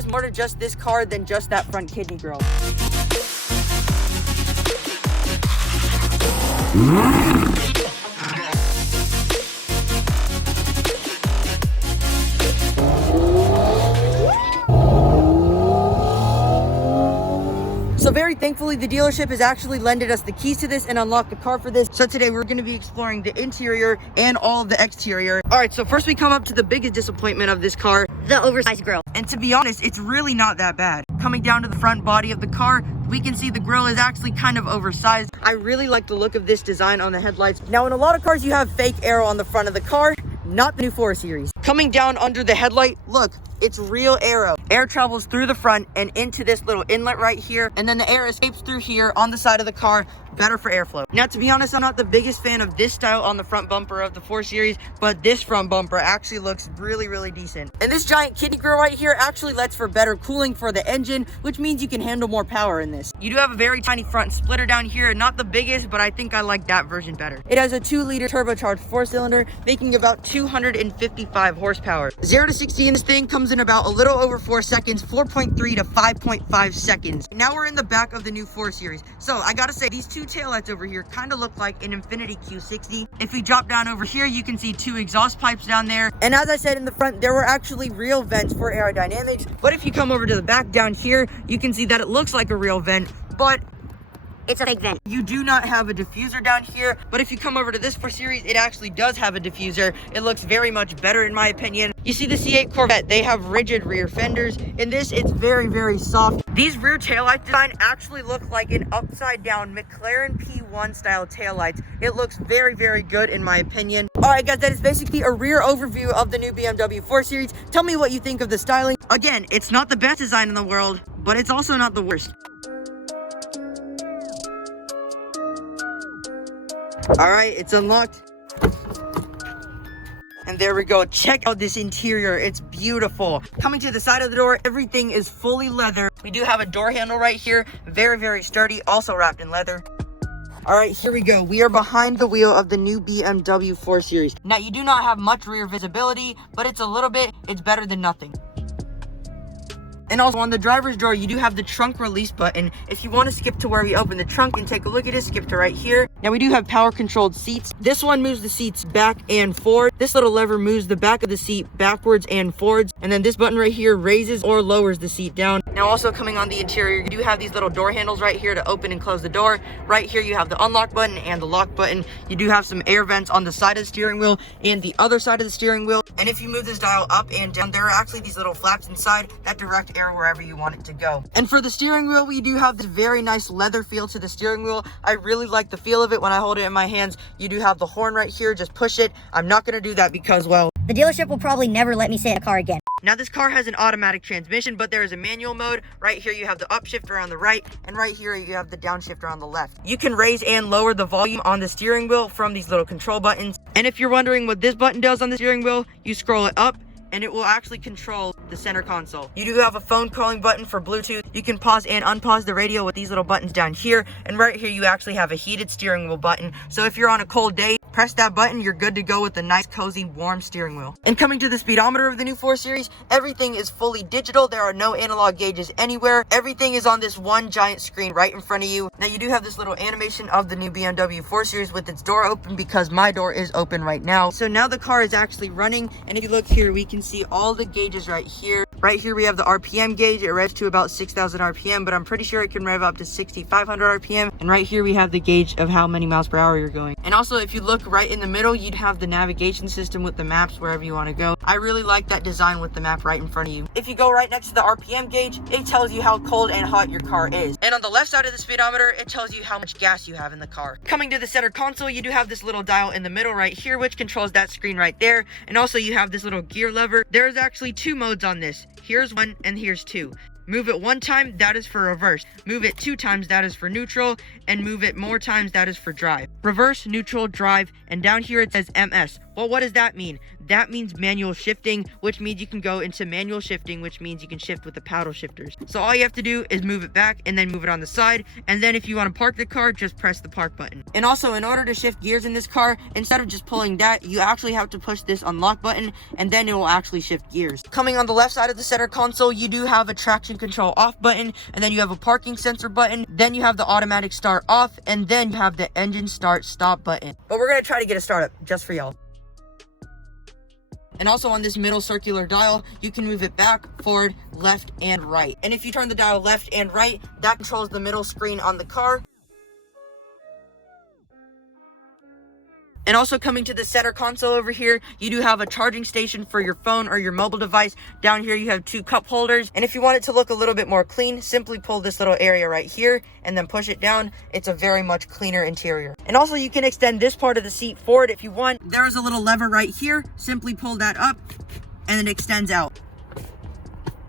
is more to just this car than just that front kidney grille. So very thankfully, the dealership has actually lended us the keys to this and unlocked the car for this. So today we're going to be exploring the interior and all of the exterior. All right, so first we come up to the biggest disappointment of this car, the oversized grille. And to be honest, it's really not that bad. Coming down to the front body of the car, we can see the grille is actually kind of oversized. I really like the look of this design on the headlights. Now, in a lot of cars, you have fake aero on the front of the car, not the new 4 Series. Coming down under the headlight, look, it's real aero. Air travels through the front and into this little inlet right here, and then the air escapes through here on the side of the car, better for airflow. Now, to be honest, I'm not the biggest fan of this style on the front bumper of the 4 Series, but this front bumper actually looks really, really decent. And this giant kidney grille right here actually lets for better cooling for the engine, which means you can handle more power in this. You do have a very tiny front splitter down here, not the biggest, but I think I like that version better. It has a 2-liter turbocharged 4-cylinder, making about 255 horsepower. 0 to 60 in this thing comes in about a little over 4 seconds, 4.3 to 5.5 seconds. Now we're in the back of the new 4 Series. So I gotta say, these two taillights over here kind of look like an Infiniti Q60. If we drop down over here, you can see 2 exhaust pipes down there. And as I said in the front, there were actually real vents for aerodynamics. But if you come over to the back down here, you can see that it looks like a real vent, but it's a fake vent. You do not have a diffuser down here, but if you come over to this 4 Series, it actually does have a diffuser. It looks very much better in my opinion. You see the C8 Corvette, they have rigid rear fenders. In this, it's very, very soft. These rear taillight design actually look like an upside down McLaren P1 style taillights. It looks very, very good in my opinion. All right, guys, that is basically a rear overview of the new BMW 4 Series. Tell me what you think of the styling. Again, it's not the best design in the world, but it's also not the worst. All right, it's unlocked. And there we go. Check out this interior. It's beautiful. Coming to the side of the door, everything is fully leather. We do have a door handle right here. Very, very sturdy, also wrapped in leather. All right, here we go. We are behind the wheel of the new BMW 4 Series. Now, you do not have much rear visibility, but it's a little bit. It's better than nothing. And also on the driver's door, you do have the trunk release button. If you want to skip to where we open the trunk and take a look at it, skip to right here. Now we do have power controlled seats. This one moves the seats back and forward. This little lever moves the back of the seat backwards and forwards. And then this button right here raises or lowers the seat down. Now also coming on the interior, you do have these little door handles right here to open and close the door. Right here you have the unlock button and the lock button. You do have some air vents on the side of the steering wheel and the other side of the steering wheel. And if you move this dial up and down, there are actually these little flaps inside that direct air wherever you want it to go. And for the steering wheel, we do have this very nice leather feel to the steering wheel. I really like the feel of it when I hold it in my hands. You do have the horn right here. Just push it. I'm not going to do that because, well, the dealership will probably never let me sit in a car again. Now this car has an automatic transmission, but there is a manual mode. Right here you have the upshifter on the right, and right here you have the downshifter on the left. You can raise and lower the volume on the steering wheel from these little control buttons. And if you're wondering what this button does on the steering wheel, you scroll it up and it will actually control the center console. You do have a phone calling button for Bluetooth. You can pause and unpause the radio with these little buttons down here. And right here you actually have a heated steering wheel button. So if you're on a cold day, press that button, you're good to go with a nice, cozy, warm steering wheel. And coming to the speedometer of the new 4 Series, everything is fully digital. There are no analog gauges anywhere. Everything is on this one giant screen right in front of you. Now you do have this little animation of the new BMW 4 Series with its door open because my door is open right now. So now the car is actually running. And if you look here, we can see all the gauges right here. Right here we have the RPM gauge. It revs to about 6,000 RPM, but I'm pretty sure it can rev up to 6,500 RPM. And right here we have the gauge of how many miles per hour you're going. And also if you look right in the middle, you'd have the navigation system with the maps wherever you want to go. I really like that design with the map right in front of you. If you go right next to the RPM gauge, it tells you how cold and hot your car is. And on the left side of the speedometer, it tells you how much gas you have in the car. Coming to the center console, you do have this little dial in the middle right here, which controls that screen right there. And also you have this little gear lever. There's actually 2 modes on this. Here's 1 and here's 2. Move it 1 time, that is for reverse. Move it 2 times, that is for neutral. And move it more times, that is for drive. Reverse, neutral, drive, and down here it says MS. Well, what does that mean? That means manual shifting, which means you can go into manual shifting, which means you can shift with the paddle shifters. So all you have to do is move it back and then move it on the side. And then if you want to park the car, just press the park button. And also, in order to shift gears in this car, instead of just pulling that, you actually have to push this unlock button, and then it will actually shift gears. Coming on the left side of the center console, you do have a traction control off button, and then you have a parking sensor button, then you have the automatic start off, and then you have the engine start stop button. But we're gonna try to get a start up just for y'all. And also on this middle circular dial, you can move it back, forward, left, and right. And if you turn the dial left and right, that controls the middle screen on the car. And also coming to the center console over here, you do have a charging station for your phone or your mobile device. Down here, you have 2 cup holders. And if you want it to look a little bit more clean, simply pull this little area right here and then push it down. It's a very much cleaner interior. And also you can extend this part of the seat forward if you want. There is a little lever right here. Simply pull that up and it extends out.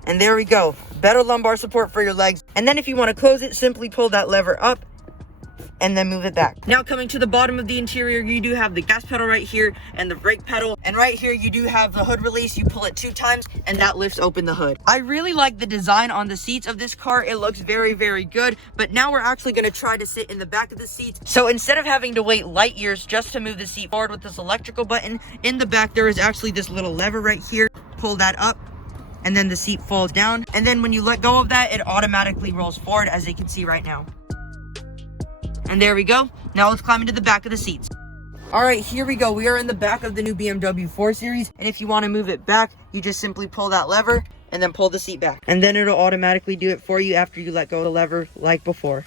And there we go. Better lumbar support for your legs. And then if you want to close it, simply pull that lever up and then move it back. Now coming to the bottom of the interior, you do have the gas pedal right here and the brake pedal. And right here, you do have the hood release. You pull it 2 times and that lifts open the hood. I really like the design on the seats of this car. It looks very, very good. But now we're actually gonna try to sit in the back of the seats. So instead of having to wait light years just to move the seat forward with this electrical button, in the back, there is actually this little lever right here. Pull that up, and then the seat falls down. And then when you let go of that, it automatically rolls forward, as you can see right now. And there we go. Now let's climb into the back of the seats. All right, here we go. We are in the back of the new BMW 4 Series. And if you want to move it back, you just simply pull that lever and then pull the seat back. And then it'll automatically do it for you after you let go of the lever like before.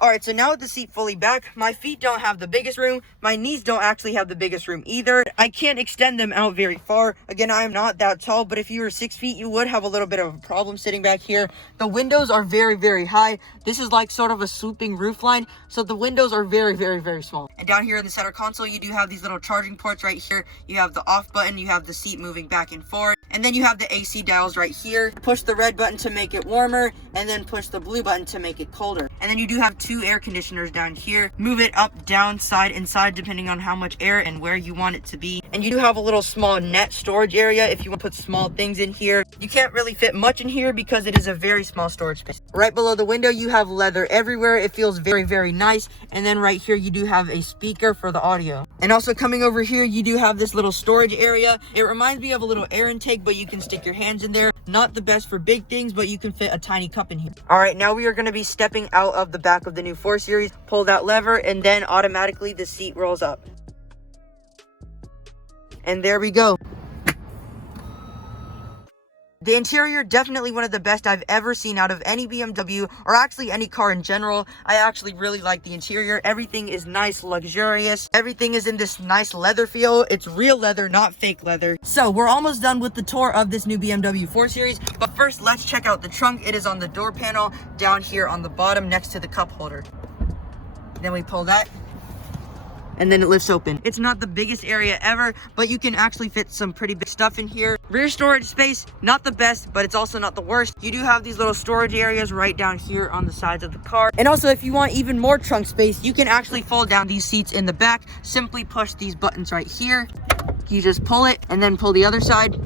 All right, so now with the seat fully back, my feet don't have the biggest room. My knees don't actually have the biggest room either. I can't extend them out very far. Again, I am not that tall, but if you were 6 feet, you would have a little bit of a problem sitting back here. The windows are very, very high. This is like sort of a swooping roof line, so the windows are very, very, very small. And down here in the center console, you do have these little charging ports right here. You have the off button, you have the seat moving back and forth, and then you have the AC dials right here. Push the red button to make it warmer, and then push the blue button to make it colder. And then you do have 2 air conditioners down here. Move it up, down, side, and side depending on how much air and where you want it to be. And you do have a little small net storage area if you want to put small things in here. You can't really fit much in here because it is a very small storage space. Right below the window, you have leather everywhere. It feels very, very nice. And then right here, you do have a speaker for the audio. And also coming over here, you do have this little storage area. It reminds me of a little air intake, but you can stick your hands in there. Not the best for big things, but you can fit a tiny cup in here. All right, now we are going to be stepping out of the back of the new 4 Series. Pull that lever, and then automatically the seat rolls up. And there we go. The interior, definitely one of the best I've ever seen out of any BMW, or actually any car in general. I actually really like the interior. Everything is nice, luxurious. Everything is in this nice leather feel. It's real leather, not fake leather. So we're almost done with the tour of this new BMW 4 Series. But first, let's check out the trunk. It is on the door panel down here on the bottom next to the cup holder. Then we pull that, and then it lifts open. It's not the biggest area ever, but you can actually fit some pretty big stuff in here. Rear storage space, not the best, but it's also not the worst. You do have these little storage areas right down here on the sides of the car. And also, if you want even more trunk space, you can actually fold down these seats in the back. Simply push these buttons right here. You just pull it and then pull the other side.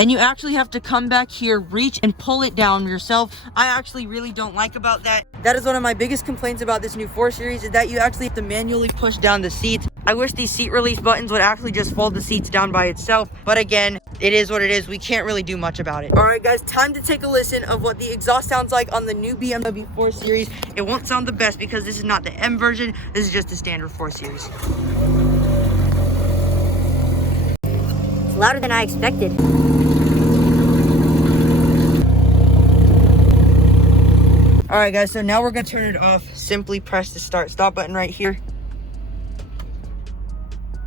And you actually have to come back here, reach, and pull it down yourself. I actually really don't like about that. That is one of my biggest complaints about this new 4 Series, is that you actually have to manually push down the seats. I wish these seat release buttons would actually just fold the seats down by itself. But again, it is what it is. We can't really do much about it. All right, guys, time to take a listen of what the exhaust sounds like on the new BMW 4 Series. It won't sound the best because this is not the M version. This is just the standard 4 Series. It's louder than I expected. All right, guys, so now we're gonna turn it off. Simply press the start stop button right here.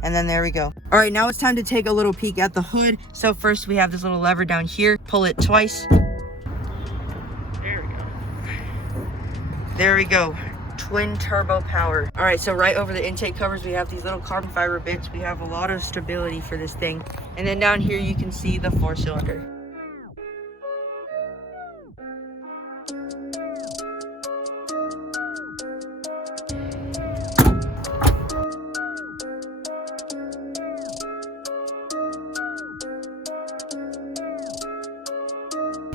And then there we go. All right, now it's time to take a little peek at the hood. So first we have this little lever down here. Pull it twice. There we go. There we go. Twin turbo power. All right, so right over the intake covers, we have these little carbon fiber bits. We have a lot of stability for this thing. And then down here, you can see the 4-cylinder.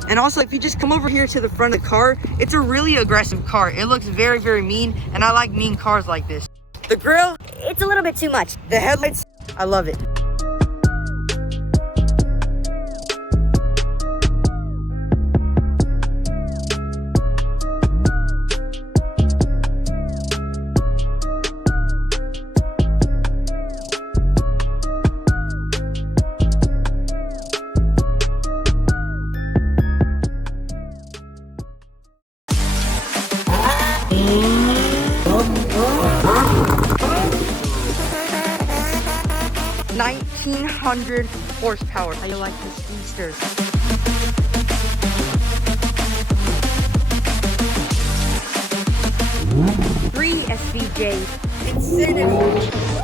And also, if you just come over here to the front of the car, it's a really aggressive car. It looks very, very mean, and I like mean cars like this. The grille, It's a little bit too much. the headlights, I love it. $1,900 horsepower. How you like the Speedster? Three SVJ. Insanity.